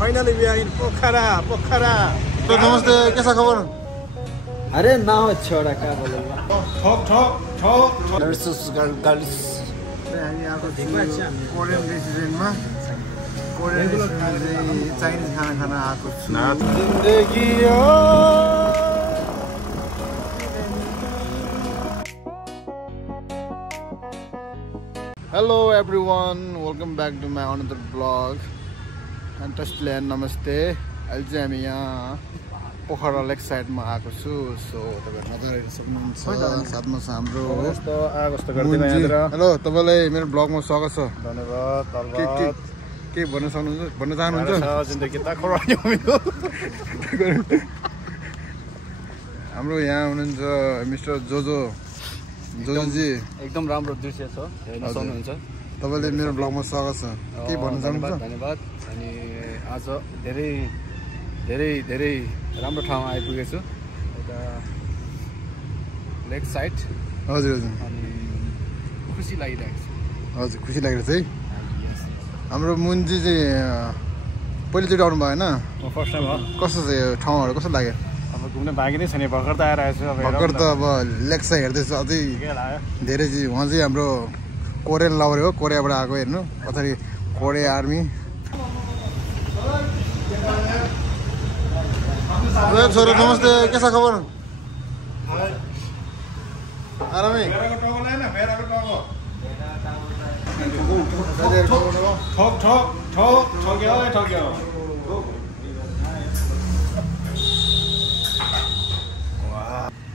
Finally we are in Pokhara. तो नमस्ते, कैसा खबर? अरे ना हो छोड़ा क्या बोलेगा Talk. नर्सेस गर्ल्स हामी आएको छु कोरियन रेस्टुरेन्टमा कोरियन रेस्टुरेन्ट चाहिँ चाइनिज खाना खान आएको छु जिन्दगी Hello everyone, welcome back to my another vlog. Antastland namaste. अहिले चाहिँ हामी यहाँ पोखरा लेक साइडमा आएको छु सो तपाईहरु नजर हेर्न सक्नुहुन्छ साथमा छ हाम्रो हेलो तपाईलाई मेरो ब्लगमा स्वागत छ धन्यवाद के भन्न सक्नुहुन्छ भन्न चाहनुहुन्छ जिन्दगी त खरायो मेरो हाम्रो यहाँ हुनुहुन्छ मिस्टर जोजोजी एकदम राम्रो दृश्य छ हेर्न सक्नुहुन्छ तपाईले मेरो ब्लगमा स्वागत छ के भन्न चाहनुहुन्छ धन्यवाद अनि आज धेरै राम्रो ठाउँमा आइपुगेछु एउटा लेक साइड हजुर अनि खुसी लागिरहेको छ हजुर खुसी लागिरहेछ है हाम्रो मुन्जी चाहिँ पहिलोचोटि आउनु भयो हैन फर्स्ट टाइम हो कस्तो छ यो ठाउँहरु कस्तो लाग्यो अब घुम्न बाँकी नै छैन भर्खर त आएर आएछु अब भर्खर त अब लेक साइड हेर्दैछु अझै धेरै चाहिँ उहाँ चाहिँ हाम्रो कोरियन लभर हो कोरियाबाट आएको हेर्नु पछाडि कोरिया आर्मी छोरो नमस्ते के छ खबर आरामै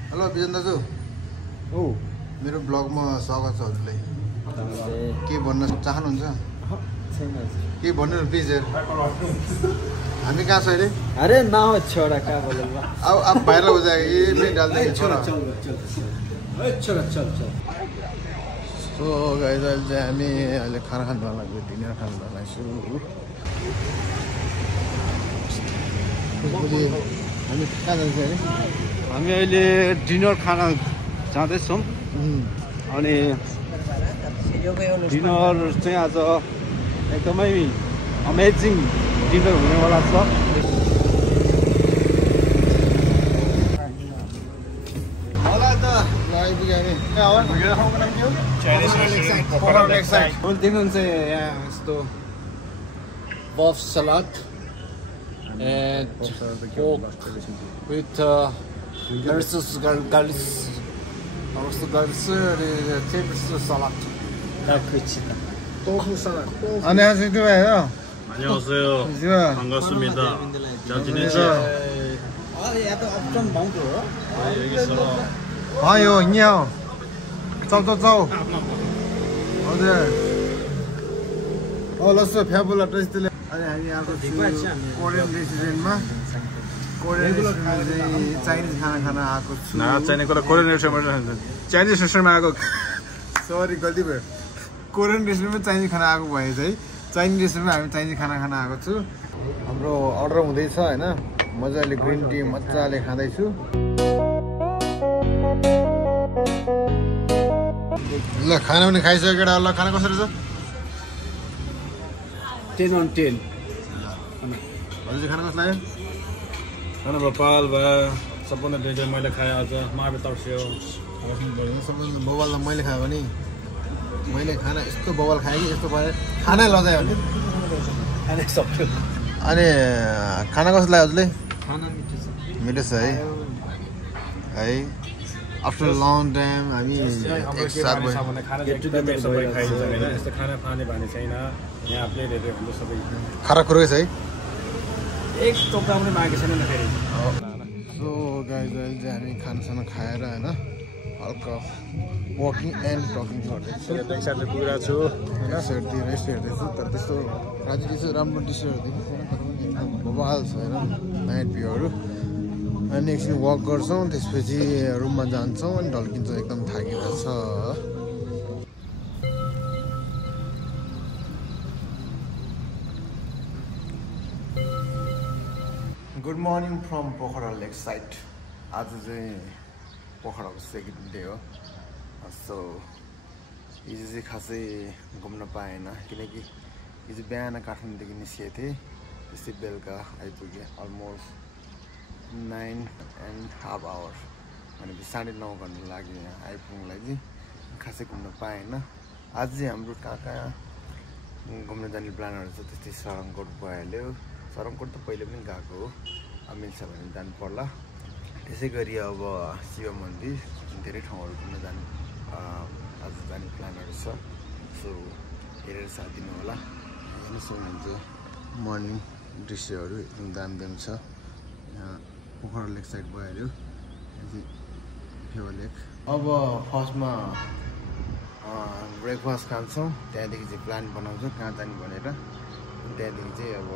हेलो बिजन दाजु मेरो ब्लगमा स्वागत छ हजुरलाई के भन्न चाहनुहुन्छ के भन्नु न प्लिज हामी कहाँ छ अहिले अरे ना हो छोड़ा क्या बोलेगा अब भाइरल हो जाएगा ये मैं डाल देंगे छोरा चल सो गाइस अहिले चाहिँ हामी अहिले खाना खान लाग्यो डिनर खान लाग्छु हामी कहाँ जान्छौँ अरे हामी अहिले डिनर खान जाँदैछौँ अनि डिनर चाहिँ आज एकदमै अमेजिङ डिनर हुनेवाला छ होला त आइपुग्यो हामी कहाँ हो देख्नुहुन्छ यहाँ यस्तो बफ salad and pork with nurses garlic salad tofu salad 안녕하세요 누구예요? 안녕하세요. 반갑습니다. 잘 지내세요? 얘도 엄청 많고 여기서 아유 안녕 짜오짜오 어디 लस्स फ्याबुला टेस्टले अनि हामी आएको छु कोरियन रेस्टुरेन्टमा कोरियन रेस्टुरेन्ट चाहिँ चाइनिज खाना खान आएको छु कोरियन रेस्टुरेन्टमा चाइनिज रेस्टुरेन्टमा आएको सरी गल्ती भयो कोरियन रेस्टुरेन्टमा चाइनिज खाना आएको भए चाहिँ चाइनिज रेस्टुरेन्टमा हामी चाइनिज खाना खान आएको छु हाम्रो अर्डर हुँदैछ होइन मजाले ग्रिन टी मजाले खाँदैछु ल खाना पनि खाइसक्यो केटा ल खाना कसरी छ 10 on 10 हजुर चाहिँ खाना कस्तो लाग्यो खाना भोपाल भयो सबभन्दा धेरै मैले खाएँ आज मार्बे तर्स्यो सबभन्दा बवाल त मैले खाएँ भने मैले खाना यस्तो बवाल खाएँ कि यस्तो पाएँ खानै लजायो भने अनि खाना कस्तो लाग्यो हजुरले मिठो छ है आफ्टर लङ टाइम हामी एकसाथ खाना खुर्कै छ है एक टोक्रा पनि मागेको छैन फेरि सो गाइज अहिले चाहिँ हामी खानासाना खाएर होइन हल्का वकिङ एन्ड टकिङ गर्दैछु साथै पुगिरहेको छु रेस्टुरेन्टतिर रेस्ट हेर्दैछु तर त्यस्तो राज्य त्यस्तो राम्रो डिसहरू एकदम बवाल छ होइन नाइट भ्यूहरू अनि एकछिन वक गर्छौँ त्यसपछि रुममा जान्छौँ अनि ढल्किन्छौँ एकदम थाकेको छ good morning from Pokhara lake side आज चाहिँ पोखराको सेकेन्ड डे हो सो हिजो चाहिँ खासै घुम्न पाएन किनकि हिजो बिहान काठमाडौँदेखि निस्किएको थिएँ त्यसै बेलुका आइपुगेँ अलमोस्ट 9.5 hours भनेपछि 9.5 घन्टा लाग्यो यहाँ आइपुग्नुलाई चाहिँ खासै घुम्न पाएन। आज चाहिँ हाम्रो कहाँ घुम्न जाने प्लानहरू छ त्यस्तै सरङकोट भइहाल्यो। सरङकोट त पहिले पनि गएको हो, अब मिल्छ भने जानु पर्ला। त्यसै गरी अब शिव मन्दिर धेरै ठाउँहरू घुम्न जानु आज जाने प्लानहरू छ। सो हेरेर साथ दिनु होला। हेर्नु सक्नुहुन्छ मर्निङ दृश्यहरू एकदम दामी छ। यहाँ पोखरा लेक साइड भइहाल्यो, यहाँ चाहिँ फेवा लेक। अब फर्स्टमा ब्रेकफास्ट खान्छौँ, त्यहाँदेखि चाहिँ प्लान बनाउँछौँ कहाँ जाने भनेर। त्यहाँदेखि चाहिँ अब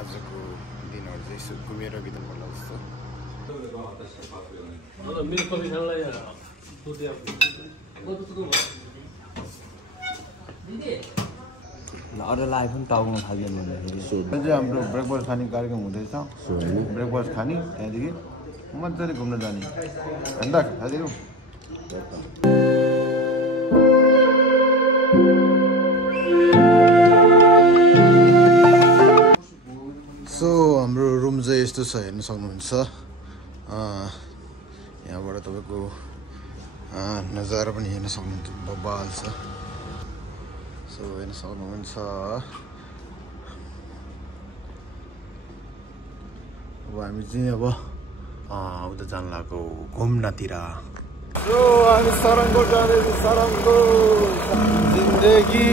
आजको दिनहरू चाहिँ यसो घुमेर बिताउनु पर्ला जस्तो। अरूलाई पनि टाउमा थाल्यो भन्दाखेरि चाहिँ हाम्रो ब्रेकफास्ट खाने कार्यक्रम हुँदैछ। ब्रेकफास्ट खाने त्यहाँदेखि मजाले घुम्न जाने अन्त साथीहरू। सो हाम्रो रुम चाहिँ यस्तो छ, हेर्न सक्नुहुन्छ। यहाँबाट तपाईँको नजारा पनि हेर्न सक्नुहुन्छ, बबाल छ। सो हेर्न सक्नुहुन्छ। अब हामी चाहिँ अब उता जानु लाग्यो घुम्नतिर। सो हामी सरङकोट जाँदैछौँ। सरङकोट जिन्दगी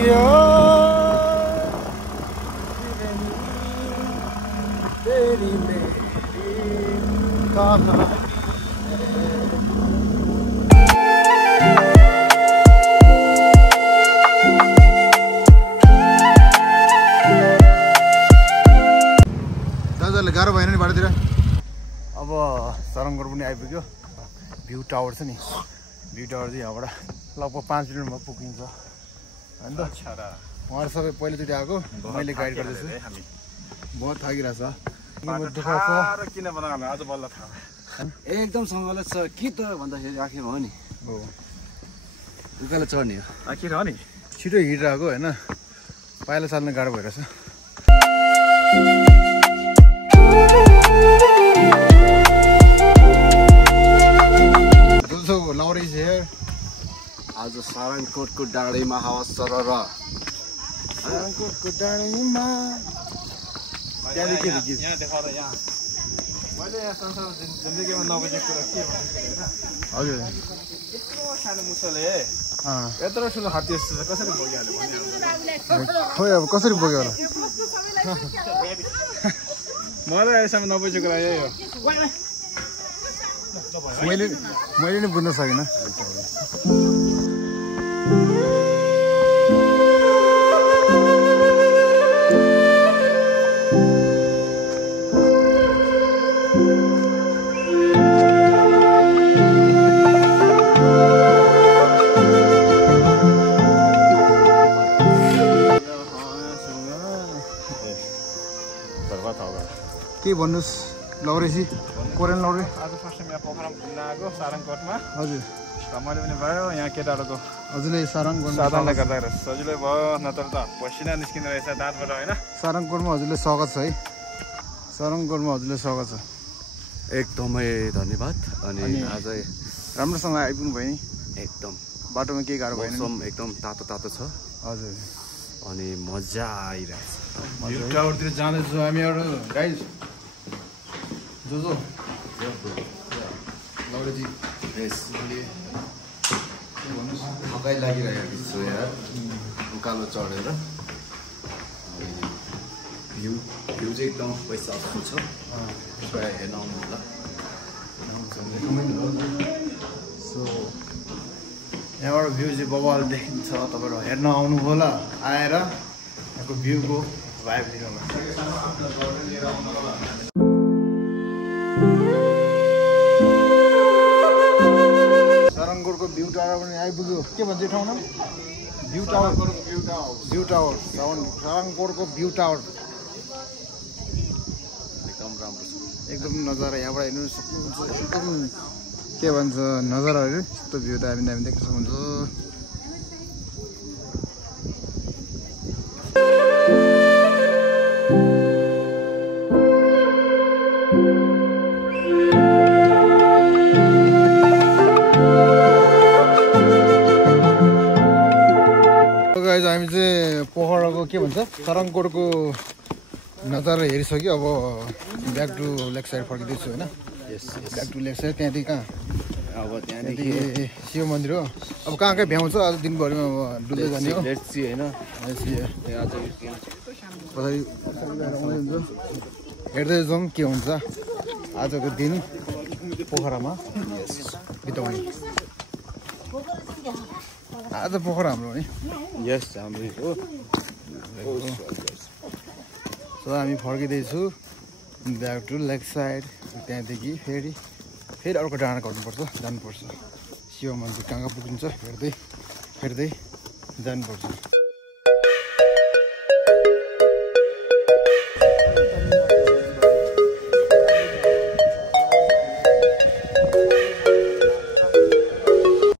तेरी मेरी कहानी। दादाले गाह्रो भएन नि बाटोतिर। अब सरङकोट पनि आइपुग्यो। भ्यू टावर छ नि, भ्यू टावर चाहिँ यहाँबाट लगभग 5 मिनटमा पुगिन्छ। अन्त उहाँहरू सबै पहिलोचोटि आएको, मैले गाइड गर्दैछु। बहुत थाकिरहेछ, किन बनाएको आज बल्ल थाहा एकदम सँगले छ कि त भन्दाखेरि आखिर हो नि, हो उकालो चढ्ने हो आखिर हो नि। छिटो हिँडिरहेको होइन, पाइला चाल्न गाह्रो भइरहेछ। लौरेज हेयर। आज सरङकोटको डाँडैमा हावा सरर। सरङकोटको डाँडैमा त्यहाँदेखि के यहाँ देखाएर यहाँ मैले यहाँ संसारमा जिन्दगीमा नबुझेको कुरा के भन्नु हजुर। यत्रो सानो मुसले यत्रो ठुलो हात्ती जस्तो छ, कसरी बोकिहाल्यो खोइ अब कसरी बोक्यो होला। मलाई यसमा नबुझेको कुरा यही हो। मैले नि बुझ्न सकिनँ। के भन्नुहोस् लौरेजी, कोरियन लौरे। आज फर्स्ट टाइम यहाँ पोखरामा घुम्न आएको सारङकोटमा। हजुर रमाइलो पनि भयो यहाँ केटाहरूको हजुरले सारङकोटमा साधनले गर्दा सजिलै भयो, नत्र त पसिना निस्किँदो रहेछ दाँतबाट होइन। सारङकोटमा हजुरले स्वागत छ है। सरङकोटमा हजुरले स्वागत छ। एकदमै धन्यवाद। अनि आज राम्रोसँग आइपुग्नु भयो नि, एकदम बाटोमा केही गाह्रो भएन। मौसम एकदम तातो तातो छ हजुर, अनि मजा आइरहेछ। भ्यू टावरतिर जाँदैछौँ हामी। एउटा गाइज जो लौरेजी थकाइ लागिरहेको छु यार, उकालो चढेर। भ्यू चाहिँ एकदम पैसा असल छ, हेर्न आउनु होला। सो यहाँबाट भ्यू चाहिँ बबाल देखिन्छ, तपाईँहरू हेर्न आउनु होला। आएर यहाँको भ्यूको भाइब लिनु होला। सरङकोटको भ्यू टावर पनि आइपुग्यो। के भन्छ यो ठाउँ नाम? View tower. भ्यू टावर सरङकोटको भ्यू टावर एकदम राम्रो छ। एकदम नजारा यहाँबाट हेर्नु सक्नुहुन्छ। एकदम के भन्छ नजाराहरू, यस्तो भ्यू दामी दामी देख्न सक्नुहुन्छ। भन्छ सरङकोटको नजारा हेरिसक्यो अब ब्याक टु लेक साइड फर्किँदैछु होइन ब्याक टु लेक साइड त्यहाँदेखि कहाँ अब त्यहाँदेखि शिव मन्दिर हो अब कहाँ कहाँ भ्याउँछ आज दिनभरिमा अब डुल्दै जाने हो लेट्स सी होइन पछाडि हेर्दै जाउँ के हुन्छ आजको दिन पोखरामा बिताउने आज पोखरा हाम्रो हो नि यस हाम्रो हो सो हामी फर्किँदैछु ब्याक टु लेक साइड त्यहाँदेखि फेरि अर्को डाँडा घट्नुपर्छ जानुपर्छ शिव मन्दिर कहाँ कहाँ पुगिन्छ हेर्दै जानुपर्छ